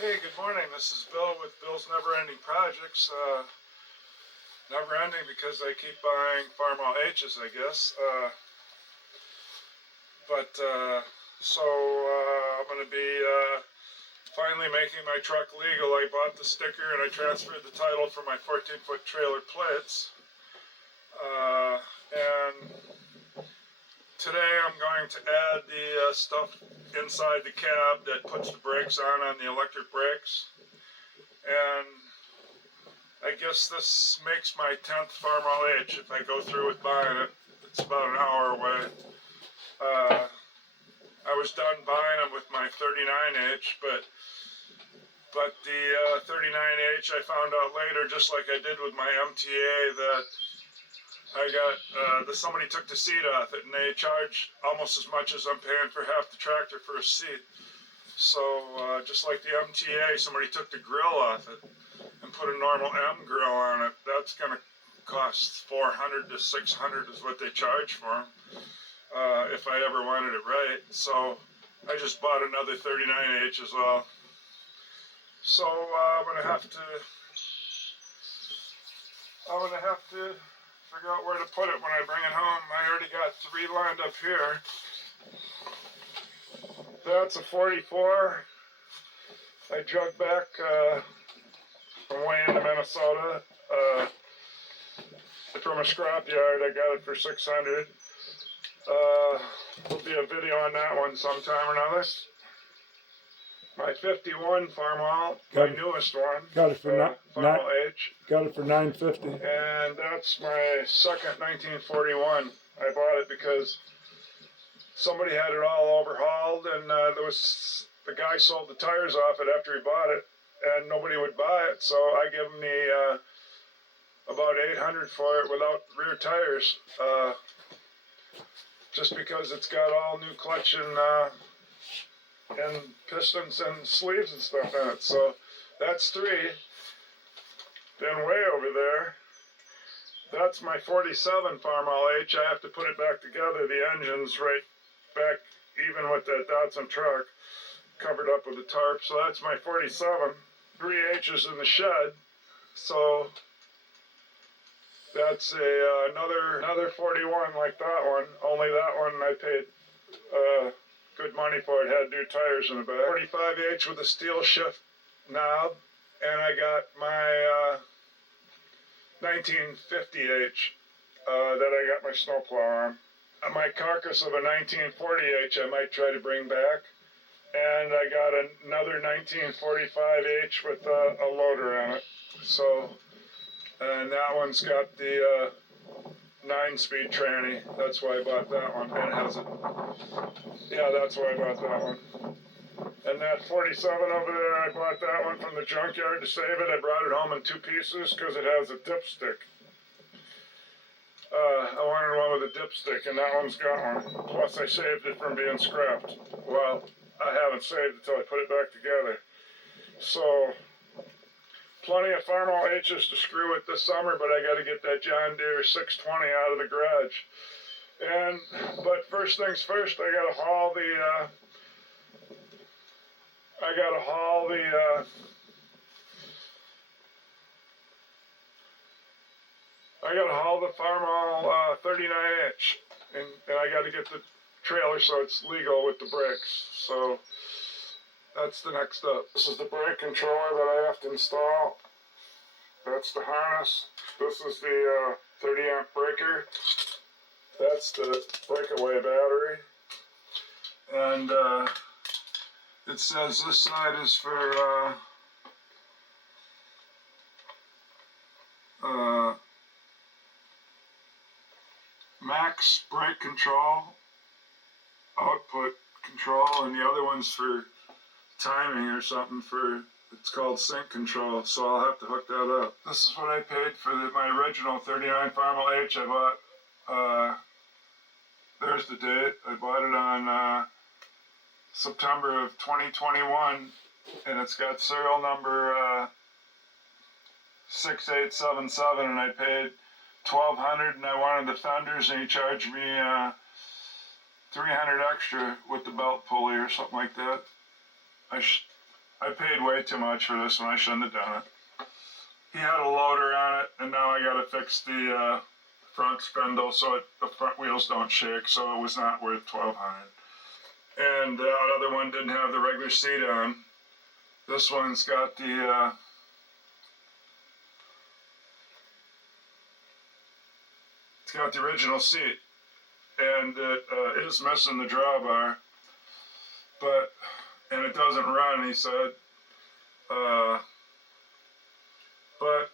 Hey, good morning. This is Bill with Bill's Never Ending Projects. Never ending because I keep buying farmall H's, I guess. I'm going to be finally making my truck legal. I bought the sticker and I transferred the title for my 14-foot trailer plates. And today I'm going to add the stuff inside the cab that puts the brakes on the electric brakes. And I guess this makes my 10th farmall H if I go through with buying it. It's about an hour away. I was done buying them with my 39H, but the 39H I found out later, just like I did with my MTA, that I got somebody took the seat off it, and they charge almost as much as I'm paying for half the tractor for a seat. So just like the MTA, somebody took the grill off it and put a normal M grill on it. That's going to cost $400 to $600 is what they charge for them, if I ever wanted it right. So I just bought another 39H as well. So I'm gonna have to figure out where to put it when I bring it home. I already got 3 lined up here. That's a 44. I drug back from way into Minnesota from a scrap yard. I got it for $600. There'll be a video on that one sometime or another. My 51 farmall, my newest one. Got it for farmall H. Got it for $9.50. And that's my second 1941. I bought it because somebody had it all overhauled, and the guy sold the tires off it after he bought it, and nobody would buy it. So I give him about $800 for it without rear tires. Just because it's got all new clutch and pistons and sleeves and stuff in it. So that's 3. Then way over there, that's my 47 farmall H. I have to put it back together. The engine's right back even with that Datsun truck, covered up with a tarp. So that's my 47. 3 H's in the shed. So that's another 41 like that one. Only that one I paid good money for. It had new tires in the back. 45H with a steel shift knob, and I got my 1950H that I got my snowplow on. My carcass of a 1940H I might try to bring back, and I got another 1945H with a loader on it. So, and that one's got the 9-speed tranny. That's why I bought that one. And it has it. Yeah, that's why I bought that one. And that 47 over there, I bought that one from the junkyard to save it. I brought it home in 2 pieces because it has a dipstick. I wanted one with a dipstick, and that one's got one. Plus, I saved it from being scrapped. Well, I haven't saved it till I put it back together. So, plenty of farmall H's to screw with this summer, but I got to get that John Deere 620 out of the garage. But first things first, I got to haul the farmall 39H, and I got to get the trailer so it's legal with the brakes. So that's the next step. This is the brake controller that I have to install. That's the harness. This is the 30 amp breaker. That's the breakaway battery. And it says this side is for max brake control, output control, and the other one's for timing or something it's called sync control, so I'll have to hook that up. This is what I paid for my original 39 farmall H I bought. There's the date. I bought it on September of 2021, and it's got serial number 6877, and I paid $1,200, and I wanted the fenders, and he charged me $300 extra with the belt pulley or something like that. I paid way too much for this one. I shouldn't have done it. He had a loader on it, and now I got to fix the front spindle so the front wheels don't shake, so it was not worth $1,200. And that other one didn't have the regular seat on. This one's got the it's got the original seat, and it is missing the drawbar, and it doesn't run, he said, but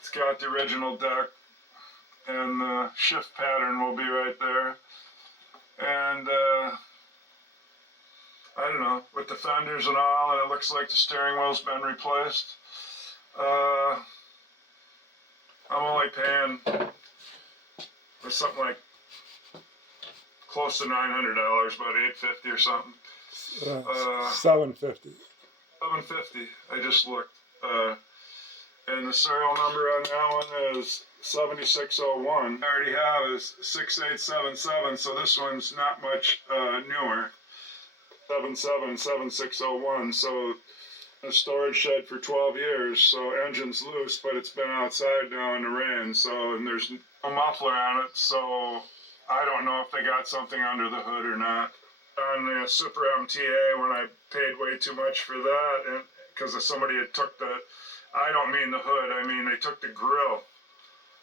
it's got the original deck, and the shift pattern will be right there, and I don't know, with the fenders and all, and it looks like the steering wheel's been replaced. I'm only paying for something like close to $900, about $850 or something. $750. $750. I just looked, and the serial number on that one is 7601. I already have is 6877, so this one's not much newer. 777601. So a storage shed for 12 years, so engine's loose, but it's been outside now in the rain, so, and there's a muffler on it, so I don't know if they got something under the hood or not. On the Super MTA, when I paid way too much for that, and because somebody had took I don't mean the hood, I mean they took the grill.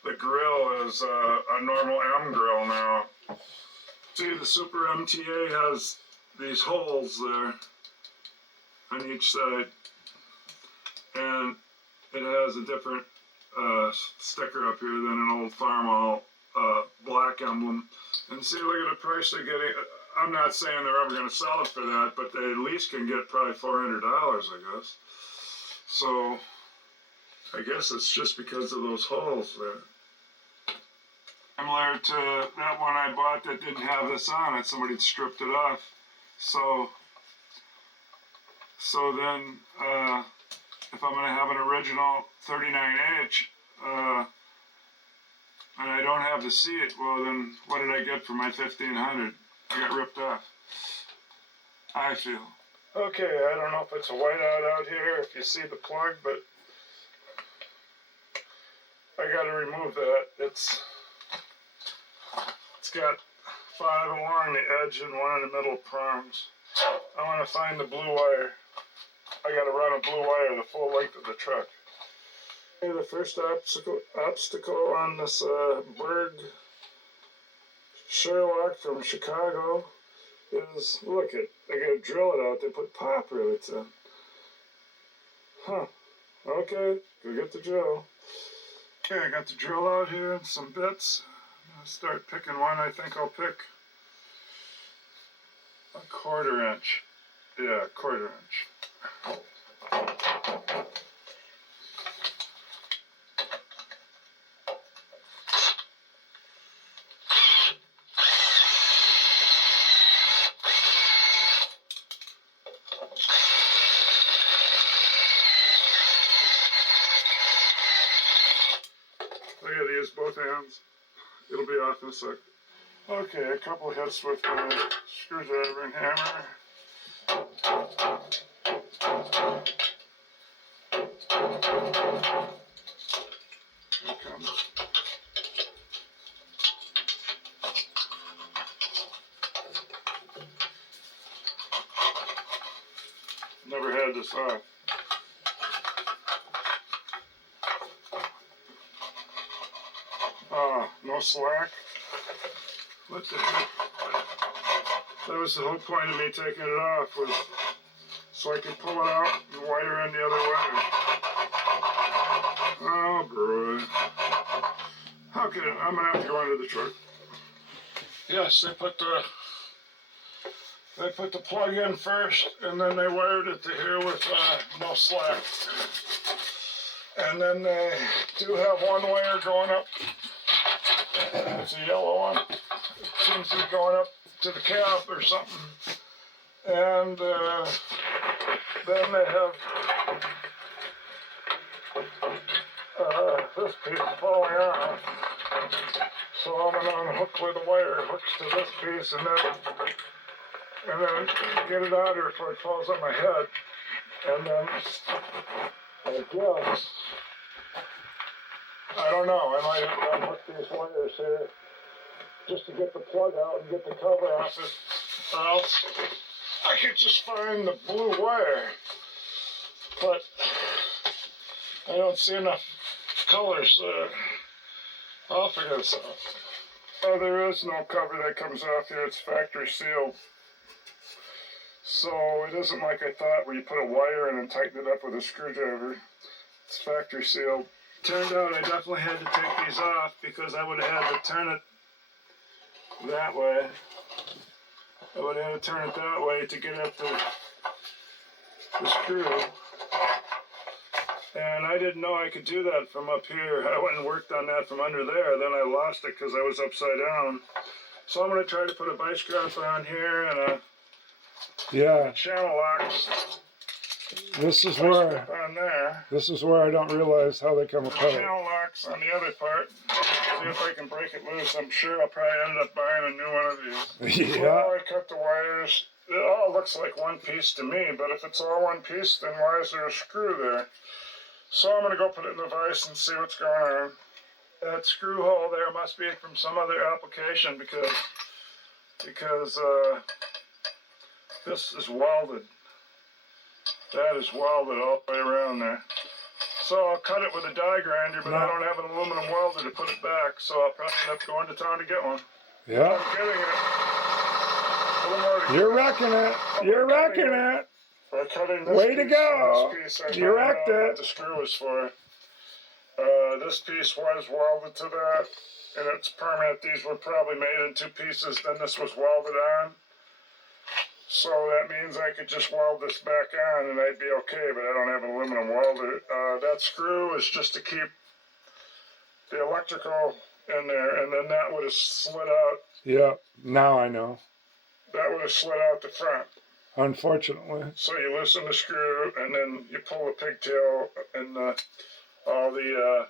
The grill is a normal M grill now. See, the Super MTA has these holes there on each side, and it has a different sticker up here than an old farmall black emblem. And see, look at the price they're getting. I'm not saying they're ever going to sell it for that, but they at least can get probably $400, I guess. So I guess it's just because of those holes there. Similar to that one I bought that didn't have this on it. Somebody stripped it off. So then, if I'm going to have an original 39H, and I don't have the seat, well then, what did I get for my $1,500? I got ripped off, I feel. Okay, I don't know if it's a whiteout out here, if you see the plug, but I got to remove that. It's got 5 along the edge and 1 in the middle prongs. I want to find the blue wire. I got to run a blue wire the full length of the truck. Okay, the first obstacle on this Berg Sherlock from Chicago is, look it, they got to drill it out. They put pop rivets in. Huh. Okay, go get the drill. Okay, I got the drill out here and some bits. I'll start picking one. I think I'll pick a 1/4 inch. Yeah, 1/4 inch. I gotta use both hands. It'll be off in a sec. Okay, a couple hits with the screwdriver and hammer. Here it comes. Never had this off. No slack. What the heck? That was the whole point of me taking it off, was so I could pull it out and wire in the other way. Oh, boy. Okay, I'm gonna have to go into the truck. Yes, they put the plug in first, and then they wired it to here with no slack. And then they do have one wire going up. It's a yellow one. It seems to be going up to the cab or something. And then they have this piece falling off. So I'm going to unhook where the wire hooks to this piece, and then and then get it out here before it falls on my head. And then I guess, I don't know, I might have to unhook these wires here just to get the plug out and get the cover off it. Or else I could just find the blue wire. But I don't see enough colors there. I'll figure this out. Oh, there is no cover that comes off here. It's factory sealed. So it isn't like I thought where you put a wire in and tighten it up with a screwdriver. It's factory sealed. Turned out I definitely had to take these off because I would have had to turn it that way. I would have had to turn it that way to get at the screw. And I didn't know I could do that from up here. I went and worked on that from under there. Then I lost it because I was upside down. So I'm going to try to put a vice grip on here and a channel locks. This is where on there. This is where I don't realize how they come apart. Channel locks on the other part. See if I can break it loose. I'm sure I'll probably end up buying a new one of these. Yeah. Well, I cut the wires. It all looks like one piece to me, but if it's all one piece, then why is there a screw there? So I'm going to go put it in the vise and see what's going on. That screw hole there must be from some other application because this is welded. That is welded all the way around there. So I'll cut it with a die grinder, but I don't have an aluminum welder to put it back, so I'll probably end up going to town to get one. Yeah. I'm getting it. A little more to You're wrecking it. You're wrecking it. By cutting this Way to piece go. and this piece, I You found wrecked out what it. the screw is for. This piece was welded to that, and it's permanent. These were probably made in two pieces, then this was welded on. So that means I could just weld this back on and I'd be okay, but I don't have an aluminum welder. That screw is just to keep the electrical in there, and then that would have slid out. Yeah, now I know. That would have slid out the front. Unfortunately. So you loosen the screw, and then you pull the pigtail and all the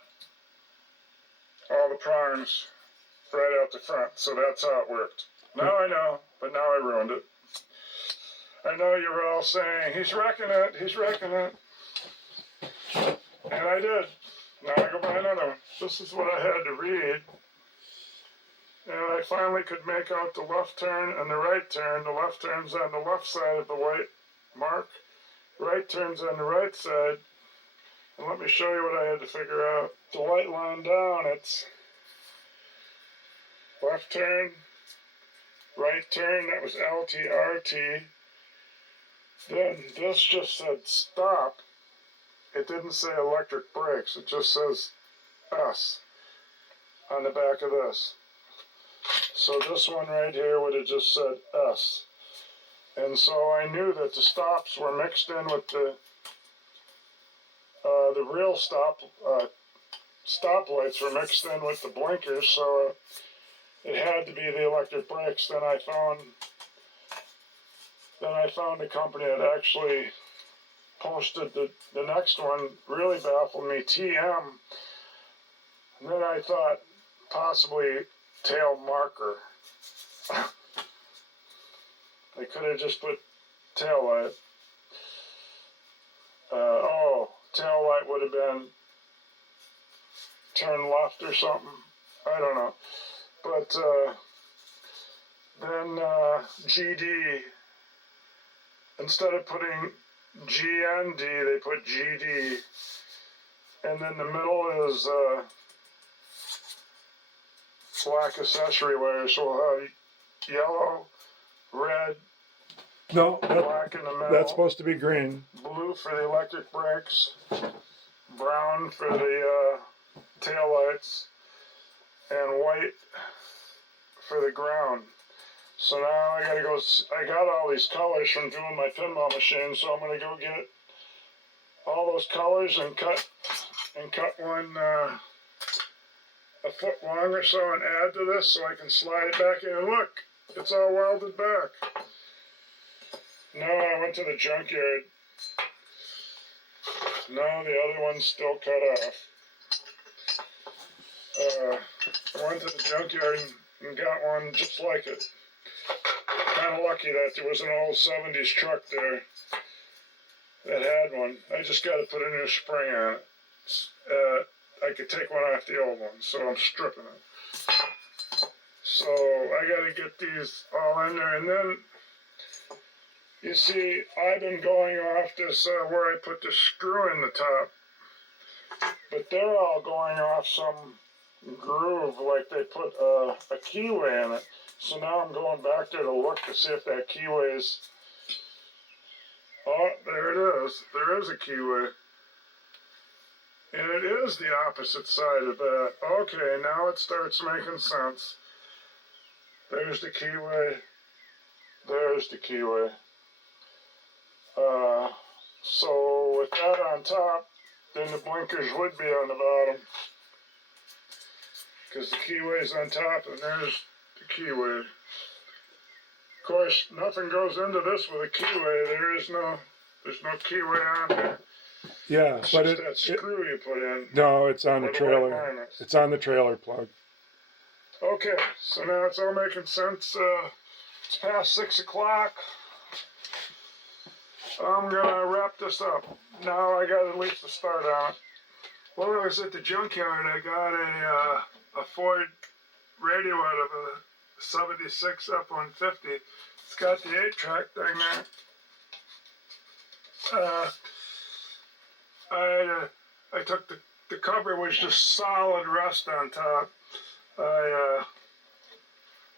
prongs right out the front. So that's how it worked. Now I know, but now I ruined it. I know you were all saying, he's wrecking it, he's wrecking it. And I did. Now I go buy another one. This is what I had to read. And I finally could make out the left turn and the right turn. The left turn's on the left side of the white mark. Right turn's on the right side. And let me show you what I had to figure out. The white line down, it's left turn, right turn, that was LTRT. Then this just said stop. It didn't say electric brakes. It just says S on the back of this. So this one right here would have just said S. And so I knew that the stops were mixed in with the real stoplights were mixed in with the blinkers, so it had to be the electric brakes. Then I found a company that actually posted the next one. Really baffled me, TM. And then I thought possibly tail marker. They could have just put tail light. Tail light would have been turn left or something. I don't know. But then GD, instead of putting GND, they put GD. And then the middle is black accessory wire, so we'll have yellow, red, No, black in the middle. that's supposed to be green. Blue for the electric brakes, brown for the tail lights, and white for the ground. So now I gotta go, I got all these colors from doing my pinball machine, so I'm gonna go get all those colors and cut one a foot long or so and add to this so I can slide it back in. And look, it's all welded back. No, I went to the junkyard. No, the other one's still cut off. I went to the junkyard and got one just like it. kind of lucky that there was an old 70s truck there that had one. I just got to put a new spring on it. I could take one off the old one, so I'm stripping it. So I got to get these all in there, and then you see I've been going off this where I put the screw in the top, but they're all going off some groove like they put a keyway in it. So now I'm going back there to look to see if that keyway is. Oh, there it is. There is a keyway. And it is the opposite side of that. Okay, now it starts making sense. There's the keyway. There's the keyway. So with that on top, then the blinkers would be on the bottom. Because the keyway's on top and there's the keyway. Of course, nothing goes into this with a keyway. There's no keyway on there. Yeah, It's but just that screw you put in. no, it's on the where the trailer. white line is. It's on the trailer plug. Okay, so now it's all making sense. It's past 6 o'clock. I'm gonna wrap this up. Now I got at least a start on it. While I was at the junkyard, I got a Ford radio out of a 76 F-150. It's got the 8-track thing there. I took the cover was just solid rust on top. I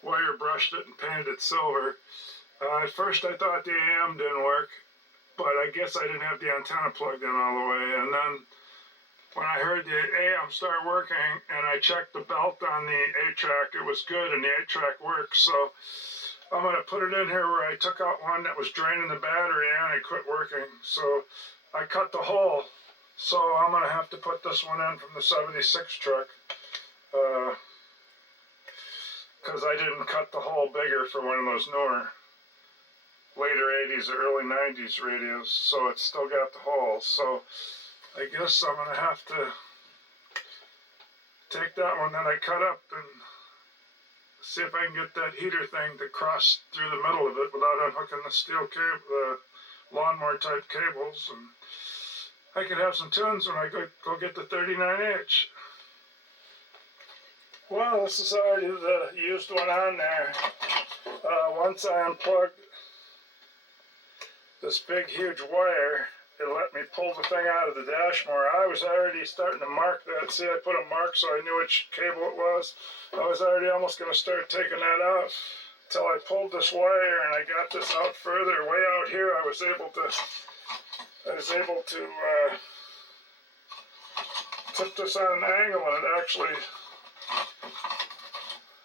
wire brushed it and painted it silver. At first I thought the AM didn't work, but I guess I didn't have the antenna plugged in all the way. And then when I heard the AM start working and I checked the belt on the 8-track, it was good and the 8-track works. So I'm going to put it in here where I took out one that was draining the battery and it quit working. So I cut the hole. So I'm going to have to put this one in from the 76 truck. Because I didn't cut the hole bigger for one of those newer later 80s or early 90s radios, so it's still got the hole. So I guess I'm going to have to take that one that I cut up and see if I can get that heater thing to cross through the middle of it without unhooking the steel cable, the lawnmower type cables, and I could have some tunes when I go get the 39H. Well, this is already the used one on there. Once I unplugged this big huge wire, it let me pull the thing out of the dashboard. I was already starting to mark that. See, I put a mark so I knew which cable it was. I was already almost going to start taking that out until I pulled this wire and I got this out further. Way out here, I was able to tip this on an angle, and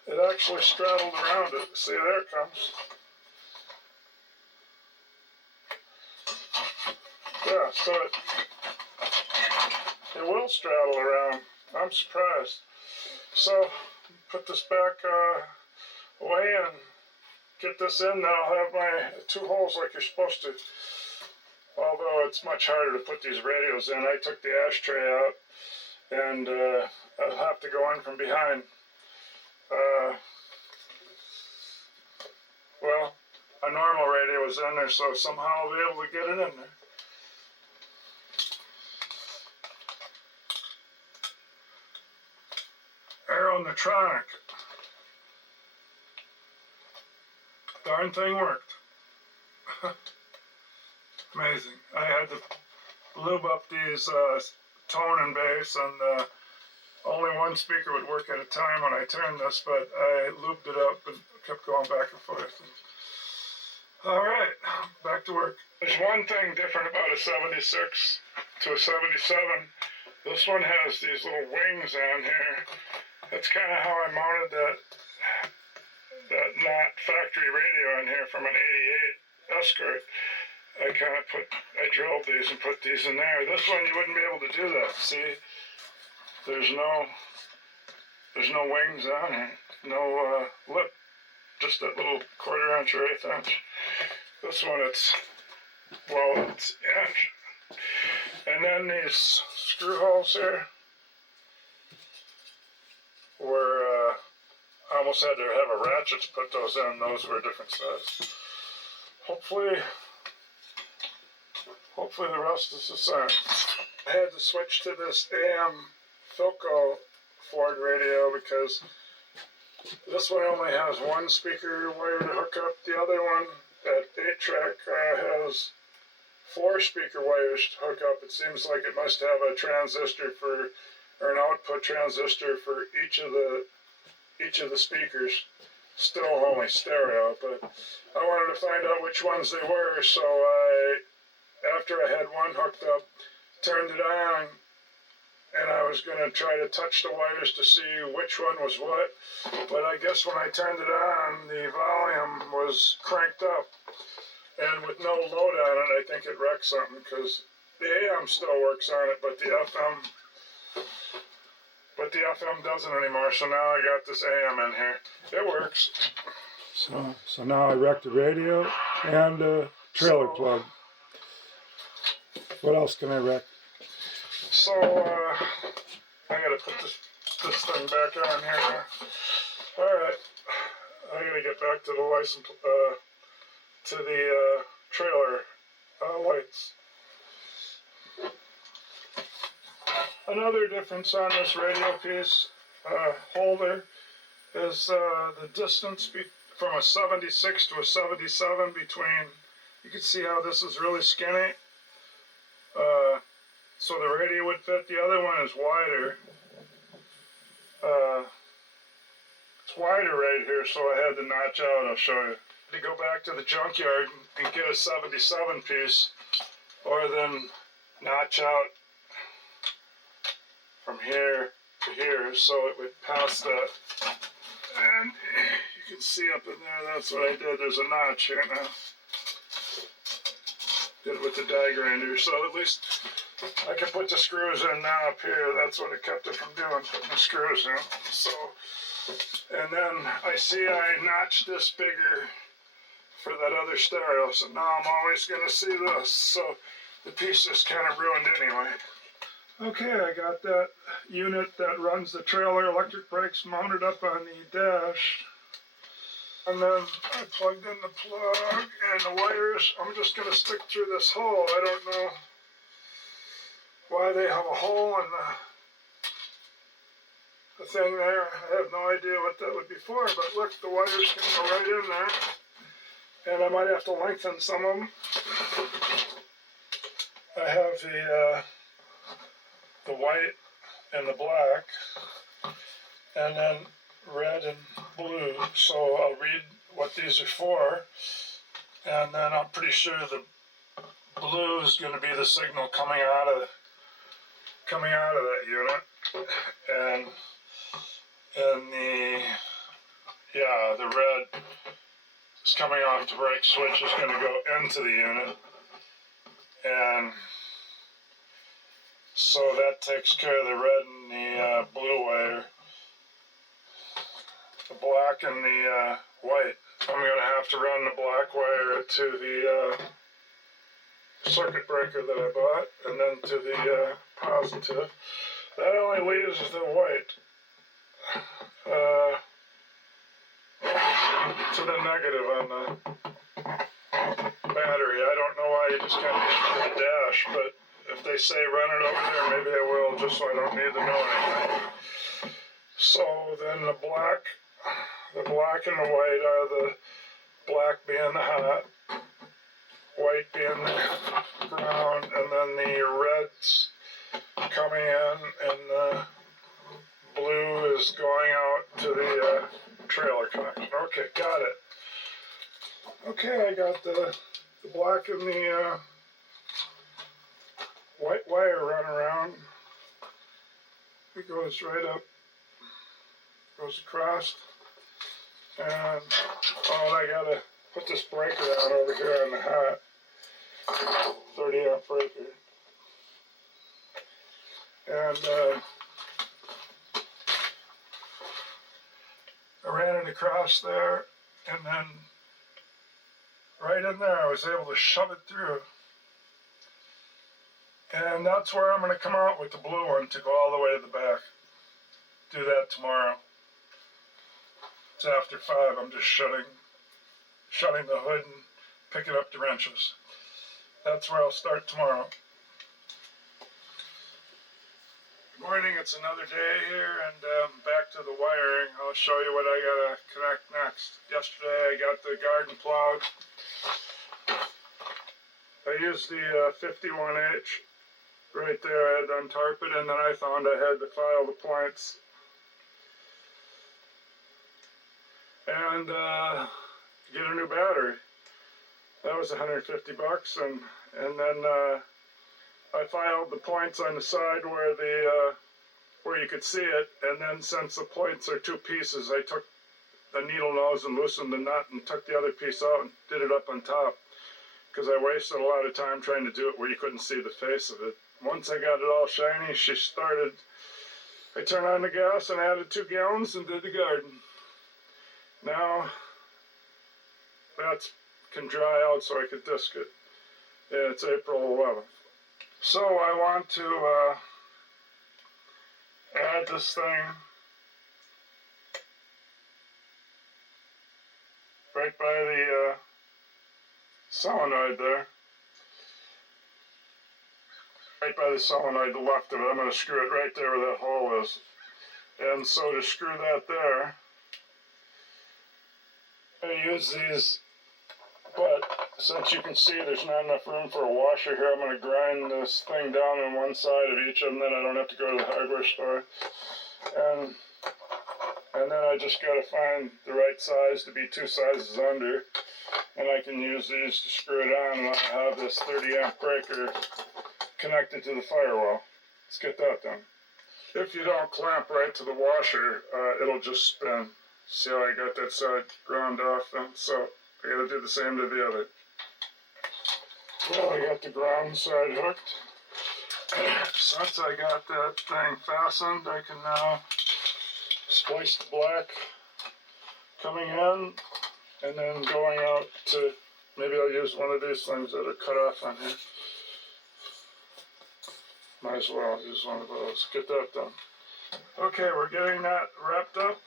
it actually straddled around it. See, there it comes. Yeah, so it will straddle around. I'm surprised. So put this back away and get this in. Now I'll have my 2 holes like you're supposed to. Although it's much harder to put these radios in. I took the ashtray out, and I'll have to go in from behind. Well, a normal radio is in there, so somehow I'll be able to get it in there. Aeronatronic. Darn thing worked. Amazing. I had to lube up these tone and bass, and only one speaker would work at a time when I turned this, but I lubed it up and kept going back and forth. All right, back to work. There's one thing different about a 76 to a 77. This one has these little wings on here. That's kind of how I mounted that not factory radio on here from an 88 Escort. I drilled these and put these in there. This one you wouldn't be able to do that. See, there's no wings on it, no lip, just that little 1/4 inch or 1/8 inch. This one it's inch. And then these screw holes here were I almost had to have a ratchet to put those in. Those were a different size. Hopefully the rest is the same. I had to switch to this AM Philco Ford radio because this one only has one speaker wire to hook up. The other one at 8-track has 4 speaker wires to hook up. It seems like it must have a transistor or an output transistor for each of the speakers. Still only stereo, but I wanted to find out which ones they were, so after I had one hooked up, turned it on, and I was going to try to touch the wires to see which one was what, but I guess when I turned it on, the volume was cranked up, and with no load on it, I think it wrecked something, because the AM still works on it, but the FM doesn't anymore, so now I got this AM in here. It works. So now I wrecked the radio and a trailer plug. What else can I wreck? So, I gotta put this thing back on here now. Alright, I gotta get back to the license, to the trailer lights. Another difference on this radio piece holder is the distance from a 76 to a 77 between, you can see how this is really skinny. So the radio would fit. The other one is wider. It's wider right here, so I had to notch out. I'll show you. To go back to the junkyard and get a 77 piece, or then notch out from here to here, so it would pass that. And you can see up in there, that's what I did. There's a notch here now. Did it with the die grinder, so at least I can put the screws in now up here. That's what it kept it from doing, putting the screws in. So, and then I see I notched this bigger for that other stereo, so now I'm always going to see this. So the piece is kind of ruined anyway. Okay, I got that unit that runs the trailer electric brakes mounted up on the dash. And then I plugged in the plug and the wires. I'm just going to stick through this hole. I don't know why they have a hole in the thing there. I have no idea what that would be for, but look, the wires can go right in there. And I might have to lengthen some of them. I have the white and the black, and then red and blue, so I'll read what these are for, and then I'm pretty sure the blue is going to be the signal coming out of that unit, and the red is coming off the brake switch, is going to go into the unit, and so that takes care of the red and the blue wire. The black and the white. I'm going to have to run the black wire to the circuit breaker that I bought, and then to the positive. That only leaves the white to the negative on the battery. I don't know why you just can't use the dash, but if they say run it over there, maybe I will, just so I don't need to know anything. So then the black and the white are the black being the hot, white being the ground, and then the red's coming in, and the blue is going out to the trailer connection. Okay, got it. Okay, I got the black and the white wire run around. It goes right up, goes across, and I gotta put this breaker on over here on the hot 30 amp breaker, and I ran it across there, and then right in there I was able to shove it through. And that's where I'm going to come out with the blue one to go all the way to the back. Do that tomorrow. It's after 5. I'm just shutting the hood and picking up the wrenches. That's where I'll start tomorrow. Good morning, it's another day here, and back to the wiring. I'll show you what I gotta connect next. Yesterday I got the garden plowed. I used the 51H right there. I had to untarp it, and then I found I had to file the points and get a new battery. That was $150, and then I filed the points on the side where you could see it, and then since the points are 2 pieces, I took the needle nose and loosened the nut and took the other piece out and did it up on top, because I wasted a lot of time trying to do it where you couldn't see the face of it. Once I got it all shiny, I turned on the gas and added 2 gallons and did the garden. Now that can dry out so I could disc it. Yeah, it's April 11th. So I want to add this thing right by the solenoid there. Right by the solenoid, the left of it. I'm going to screw it right there where that hole is. And so to screw that there, I use these, but since you can see there's not enough room for a washer here, I'm going to grind this thing down on one side of each of them, then I don't have to go to the hardware store. And then I just got to find the right size to be 2 sizes under, and I can use these to screw it on, and I have this 30 amp breaker connected to the firewall. Let's get that done. If you don't clamp right to the washer, it'll just spin. See how I got that side ground off then? So I gotta do the same to the other. Well, I got the ground side hooked. Since I got that thing fastened, I can now splice the black coming in and then going out to, maybe I'll use one of these things that are cut off on here. Might as well use one of those. Get that done. Okay, we're getting that wrapped up.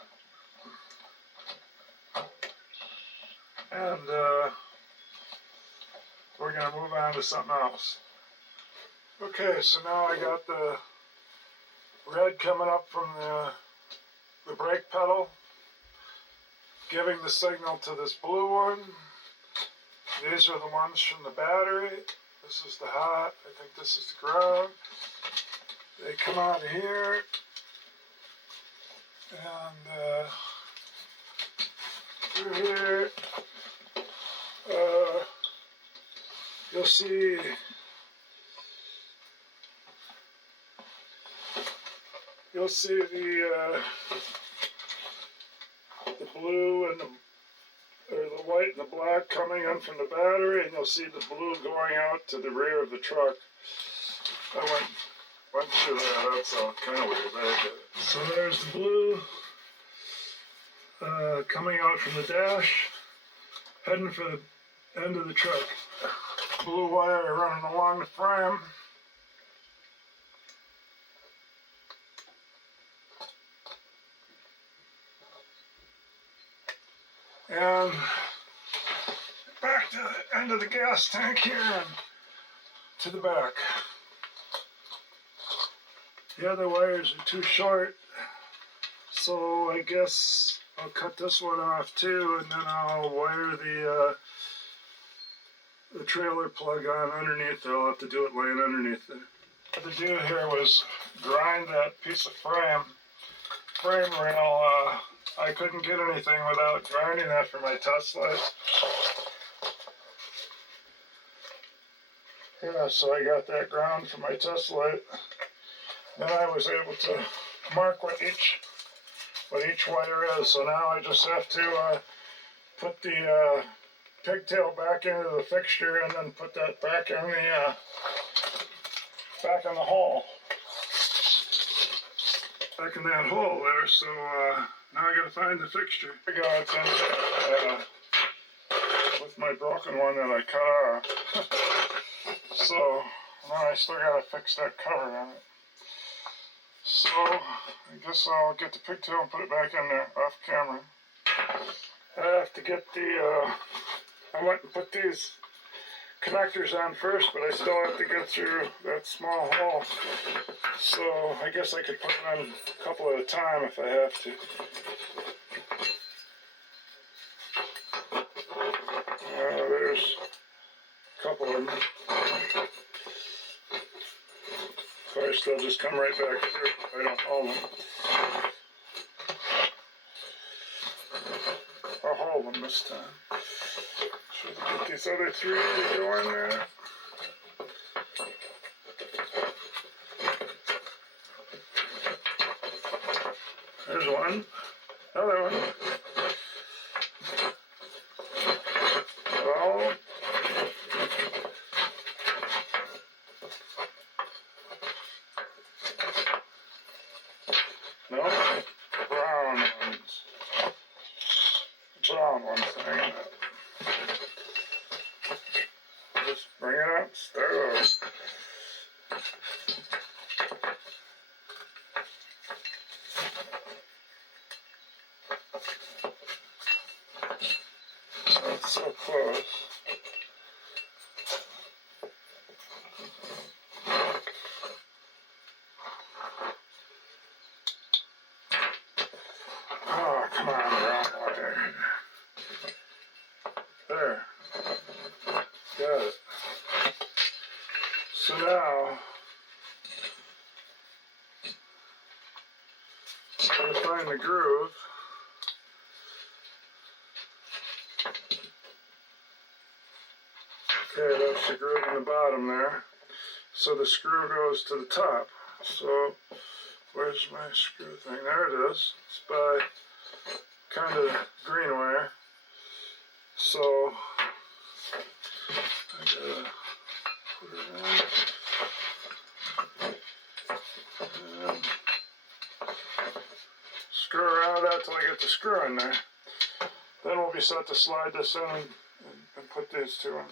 And we're going to move on to something else. Okay, so now I got the red coming up from the brake pedal, giving the signal to this blue one. These are the ones from the battery. This is the hot, I think this is the ground. They come out of here, and through here, you'll see the blue and the white and the black coming in from the battery, and you'll see the blue going out to the rear of the truck. I went through that. That's all kind of weird. There I get it. So there's the blue coming out from the dash, heading for the end of the truck. Blue wire running along the frame. And back to the end of the gas tank here and to the back. The other wires are too short, so I guess I'll cut this one off too, and then I'll wire the trailer plug on underneath. I'll have to do it laying underneath there. What to do here was grind that piece of frame rail. I couldn't get anything without grinding that for my test light. Yeah, so I got that ground for my test light. Then I was able to mark what each wire is. So now I just have to put the pigtail back into the fixture and then put that back in the hole. Back in that hole there. So now I gotta find the fixture. I got it with my broken one that I cut off. So now I still gotta fix that cover on it. So I guess I'll get the pigtail and put it back in there off camera. I have to get the, I went and put these connectors on first, but I still have to get through that small hole. So I guess I could put them on a couple at a time if I have to. There's a couple of them. Of course, they'll just come right back through if I don't hold them. I'll hold them this time. Should I get these other three to go in there? There's one. Another one. Well, no, brown ones. Brown ones hanging up. Just bring it up, start over. That's so close. Oh, come on, wrong wire. There. Got it. So now, I'm going to find the groove. Okay, that's the groove in the bottom there. So the screw goes to the top. So, where's my screw thing? There it is. It's by kind of green wire. So, I gotta put it in. And screw around that till I get the screw in there. Then we'll be set to slide this in and put these two in.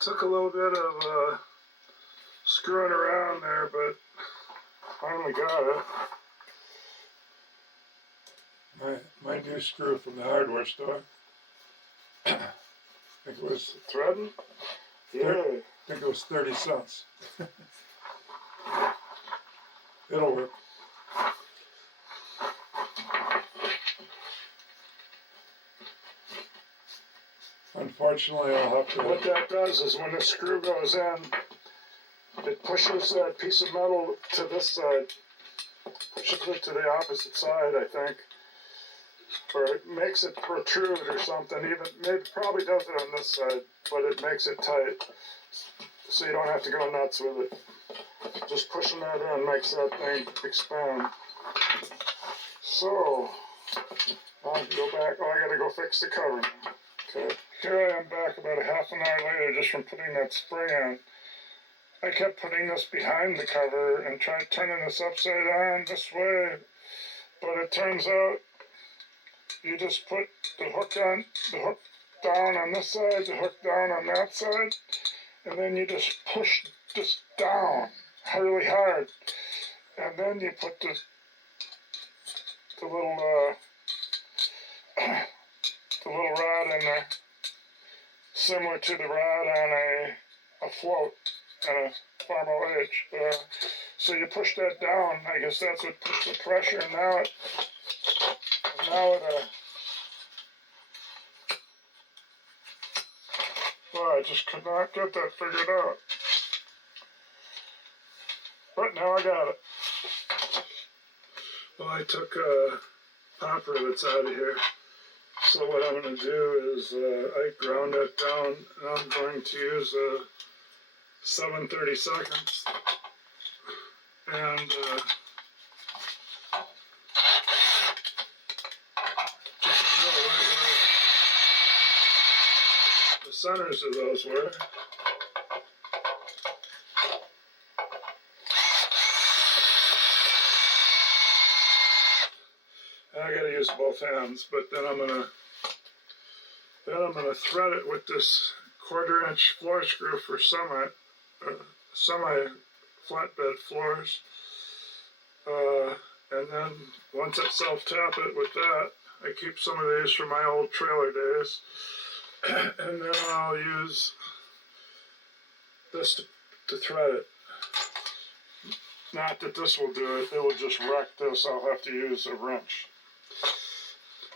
Took a little bit of screwing around there, but finally got it. My new screw from the hardware store. I think it was threading. Yeah. I think it was 30 cents. It'll work. Unfortunately, I'll have to... What that does is when the screw goes in, it pushes that piece of metal to this side, pushes it to the opposite side, I think, or it makes it protrude or something. Even it probably does it on this side, but it makes it tight, so you don't have to go nuts with it. Just pushing that in makes that thing expand. So, I'll have to go back. Oh, I gotta go fix the cover now. Okay. Here I am back about a half an hour later just from putting that spray on. I kept putting this behind the cover and tried turning this upside down this way, but it turns out you just put the hook down on this side, the hook down on that side, and then you just push this down really hard, and then you put the little rod in there, similar to the rod on a float and a farmall H. So you push that down. I guess that's what puts the pressure. And now it. Well, I just could not get that figured out. But now I got it. Well, I took pop rivets out of here. So what I'm going to do is I ground that down, and I'm going to use 7/32, and just know right where the centers of those were. And I got to use both hands, but then I'm gonna thread it with this 1/4-inch floor screw for semi flatbed floors. And then once I self-tap it with that, I keep some of these from my old trailer days. And then I'll use this to thread it. Not that this will do it, it will just wreck this. I'll have to use a wrench.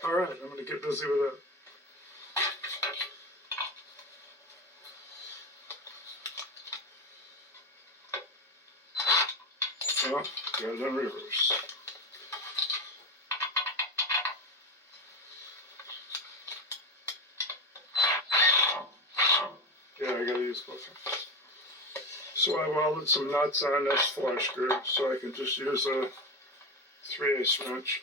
Alright, I'm going to get busy with it. Oh, got it in reverse. Yeah, I gotta use both hands. So I welded some nuts on this flush screw, so I can just use a 3/8 wrench.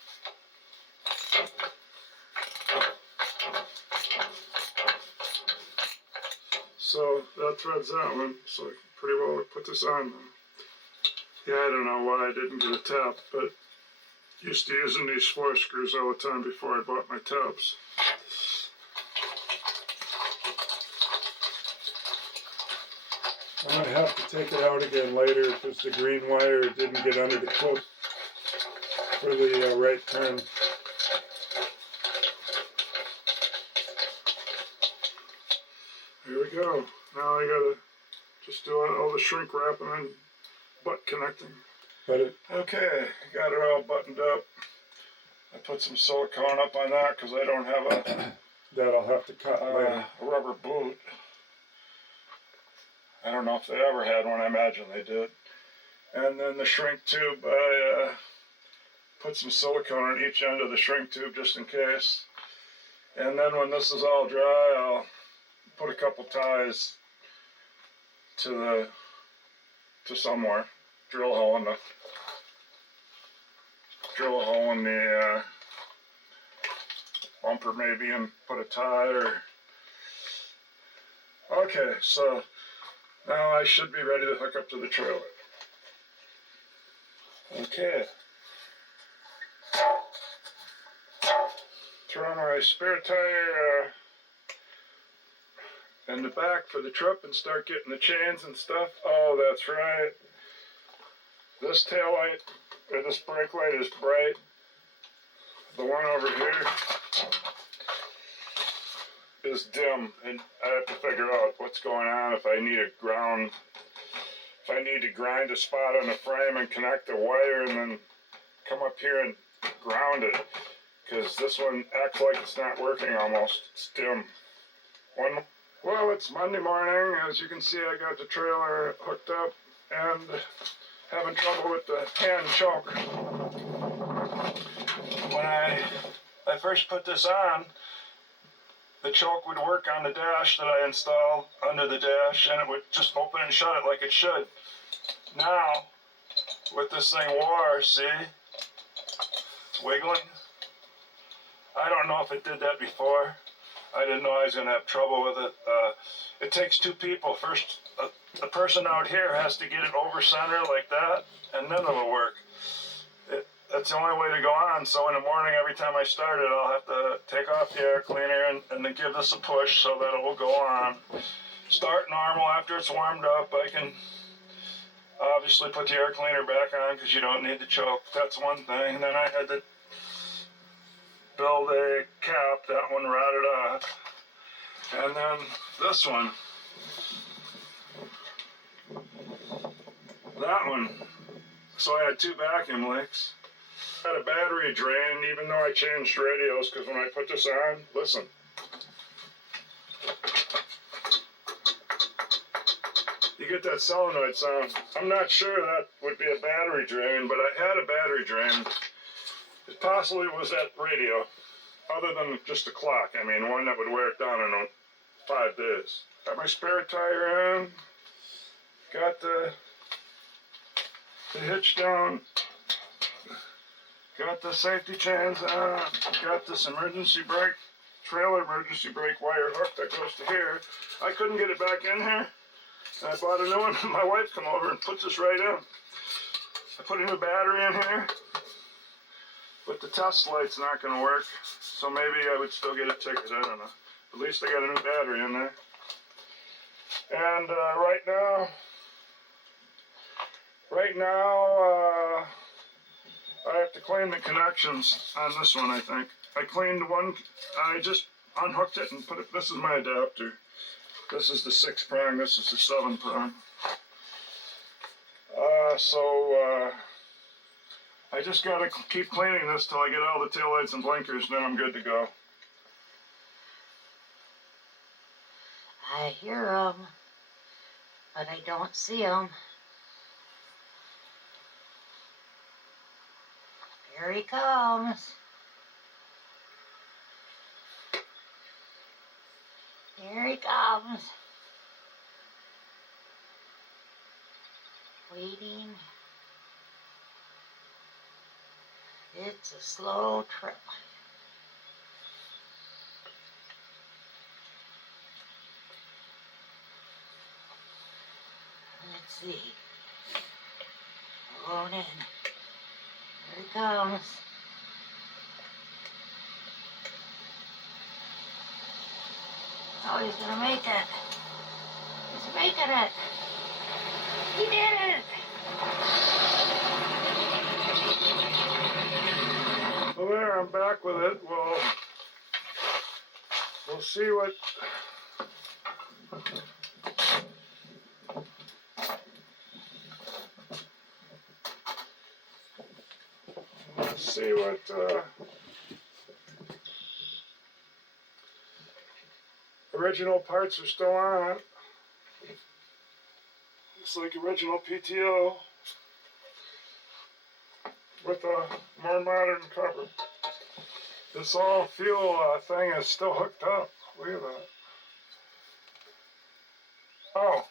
So that threads that one, so I can pretty well put this on them. Yeah, I don't know why I didn't get a tap, but used to using these flush screws all the time before I bought my taps. I might have to take it out again later because the green wire didn't get under the clip for the right turn. Here we go. Now I gotta just do all the shrink wrapping and butt connecting. Okay, got it all buttoned up. I put some silicone up on that because I don't have a that I'll have to cut later. A rubber boot. I don't know if they ever had one. I imagine they did. And then the shrink tube, I put some silicone on each end of the shrink tube just in case. And then when this is all dry, I'll put a couple ties to somewhere. Drill a hole in the bumper maybe, and put a tie or. Okay, so now I should be ready to hook up to the trailer. Okay. Throw my spare tire in the back for the trip and start getting the chains and stuff. Oh, that's right. This tail light, or this brake light is bright. The one over here is dim, and I have to figure out what's going on. If I need to grind a spot on the frame and connect the wire and then come up here and ground it, because this one acts like it's not working almost. It's dim. Well, it's Monday morning. As you can see, I got the trailer hooked up and having trouble with the hand choke. When I first put this on, the choke would work on the dash that I installed under the dash, and it would just open and shut it like it should. Now, with this thing wore, see? It's wiggling. I don't know if it did that before. I didn't know I was going to have trouble with it. It takes two people. First, the person out here has to get it over center like that, and then it'll work. That's the only way to go on. So in the morning, every time I start it, I'll have to take off the air cleaner and then give this a push so that it will go on. Start normal. After it's warmed up, I can obviously put the air cleaner back on because you don't need the choke. That's one thing. And then I had to build a cap. That one rotted off. And then this one. That one. So I had two vacuum leaks. I had a battery drain even though I changed radios, because when I put this on, listen. You get that solenoid sound. I'm not sure that would be a battery drain, but I had a battery drain. It possibly was that radio, other than just a clock. I mean, one that would wear it down in 5 days. Got my spare tire in. Got the hitch down. Got the safety chains on. Got this emergency brake, trailer emergency brake wire hook that goes to here. I couldn't get it back in here. And I bought a new one. My wife come over and put this right in. I put a new battery in here. But the test light's not going to work. So maybe I would still get a ticket. I don't know. At least I got a new battery in there. And right now, I have to clean the connections on this one, I think. I cleaned one, I just unhooked it and put it, this is my adapter. This is the 6 prong, this is the 7 prong. I just gotta keep cleaning this till I get all the taillights and blinkers, and then I'm good to go. I hear him, but I don't see him. Here he comes. Here he comes. Waiting. It's a slow trip. Let's see. Going in. Here he comes. Oh, he's gonna make it. He's making it. He did it. Well, there, I'm back with it. We'll see what. Let's see what. Original parts are still on. Looks like original PTO with a more modern cover. This all fuel thing is still hooked up. Look at that. Oh,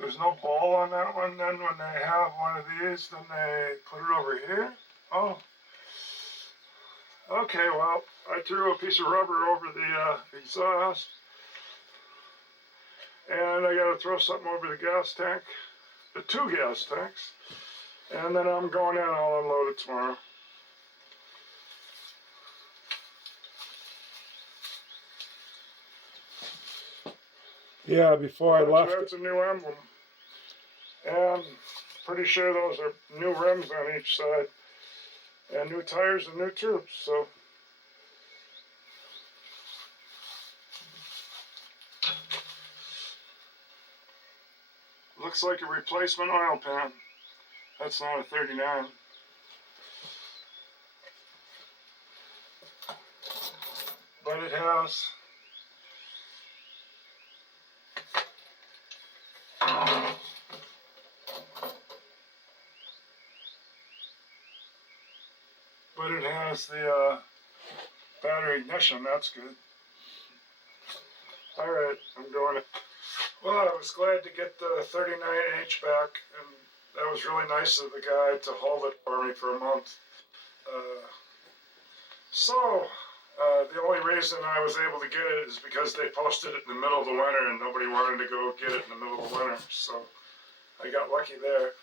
there's no ball on that one. Then when they have one of these, then they put it over here. Oh. Okay, well, I threw a piece of rubber over the exhaust. And I gotta throw something over the gas tank, the 2 gas tanks, and then I'm going in, I'll unload it tomorrow. Yeah, before I left. That's a new emblem. And pretty sure those are new rims on each side, and new tires and new tubes, so. Looks like a replacement oil pan. That's not a 39. But it has the battery ignition. That's good. All right, I'm going to. Well, I was glad to get the 39H back, and that was really nice of the guy to hold it for me for a month. The only reason I was able to get it is because they posted it in the middle of the winter, and nobody wanted to go get it in the middle of the winter, so I got lucky there.